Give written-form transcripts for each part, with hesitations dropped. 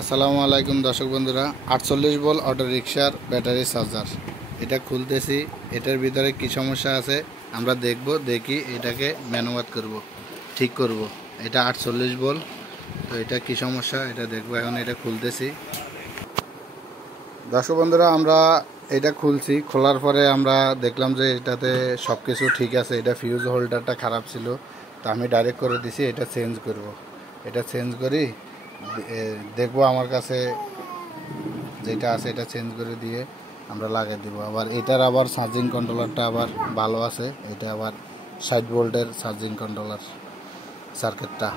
আসসালামু আলাইকুম দর্শক বন্ধুরা, 48 ভোল্ট অটো রিকশার ব্যাটারি চার্জার এটা খুলতেছি। এটার ভিতরে কি সমস্যা আছে আমরা দেখি এটাকে মেরামত করব, ঠিক করব। এটা 48 ভোল্ট, তো এটা কি সমস্যা এটা দেখব। এখন এটা খুলতেছি দর্শক বন্ধুরা। আমরা এটা খুলছি, খোলার পরে আমরা দেখলাম যে এটাতে সব কিছু ঠিক আছে। এটা ফিউজ হোল্ডারটা খারাপ ছিল, তো আমি ডাইরেক্ট করে দিছি এটা চেঞ্জ করব। এটা চেঞ্জ করি দেখবো আমার কাছে যেটা আছে এটা চেঞ্জ করে দিয়ে আমরা লাগিয়ে দিব। আবার এটার আবার চার্জিং কন্ট্রোলারটা আবার ভালো আছে, এটা আবার 60 ভোল্টের চার্জিং কন্ট্রোলার সার্কিটটা।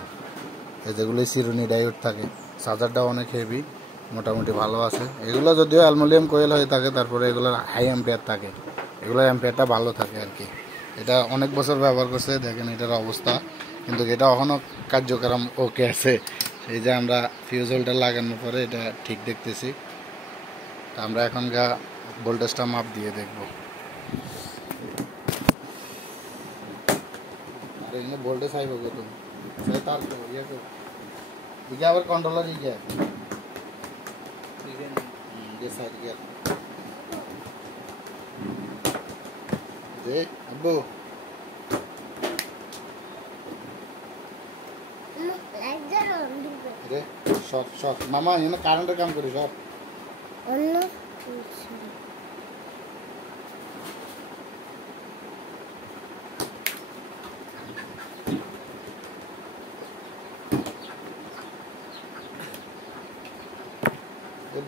এই যেগুলো চিরুনি ডায়োড থাকে, চার্জারটা অনেক হেভি, মোটামুটি ভালো আছে। এগুলো যদিও অ্যালুমিনিয়াম কয়েল হয়ে থাকে, তারপরে এগুলোর হাই অ্যাম্পিয়ার থাকে, এগুলোর অ্যাম্পিয়ারটা ভালো থাকে আর কি। এটা অনেক বছর ব্যবহার করছে, দেখেন এটার অবস্থা, কিন্তু এটা এখনও কার্যক্রম ওকে আছে। এই যে আমরা ফিউজ হোল্ডার লাগানোর পরে এটা ঠিক দেখতেছি। আমরা এখনকার ভোল্টেজটা মাপ দিয়ে দেখব। আর এখানে ভোল্টেজ আইব কত সে তার ইয়ে কর ইকে আবার কন্ট্রোলার ইকে যে সাইড গিয়ার যে আব্বু রে শর্ট শর্ট মামা এখানে কারেন্টের কাম করি সব অন্য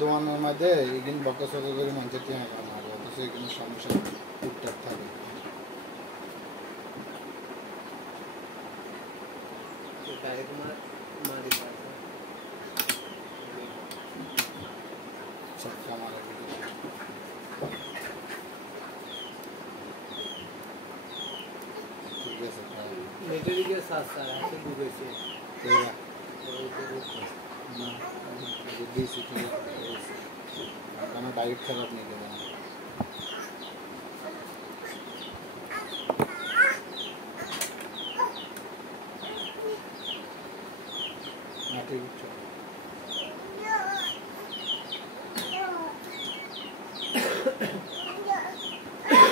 দোকানের মধ্যে এখানে বকা সকা করে মানুষের টিয়া কাম হবে, অথচ এখানে সমস্যা টুকটাক থাকে। ছক্কা মারা ঠিক আছে মেটেরিয়াল সাস্তা আছে বুঝেছে না দিয়েছি ঠিক আছে। আমার ডায়েট খারাপ নিয়ে দেবেন। না ঠিক আছে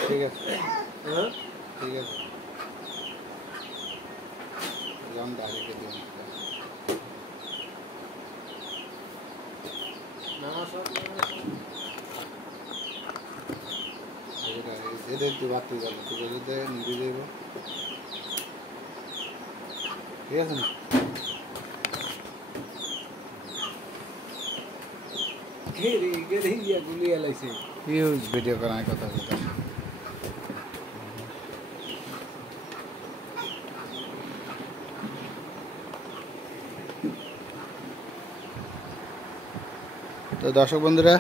ঠিক আছে হ্যাঁ ঠিক আছে যেমন ডায়েটে দিন দেখতে বাড়তে যাবো, তুই যদি নিবি দেব ঠিক আছে না। হিউজ ভিডিও করার কথা বলতে তো দর্শক বন্ধুরা,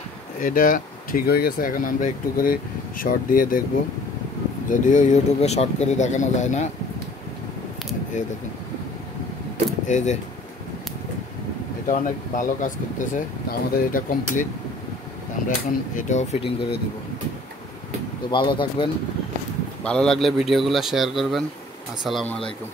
এটা ঠিক হয়ে গেছে। এখন আমরা একটু করে শর্ট দিয়ে দেখব, যদিও ইউটিউবে শর্ট করে দেখানো যায় না। এই দেখুন, এই যে এটা অনেক ভালো কাজ করতেছে। তা আমাদের এটা কমপ্লিট, আমরা এখন এটাও ফিটিং করে দিব। তো ভালো থাকবেন, ভালো লাগলে ভিডিওগুলো শেয়ার করবেন। আসসালামু আলাইকুম।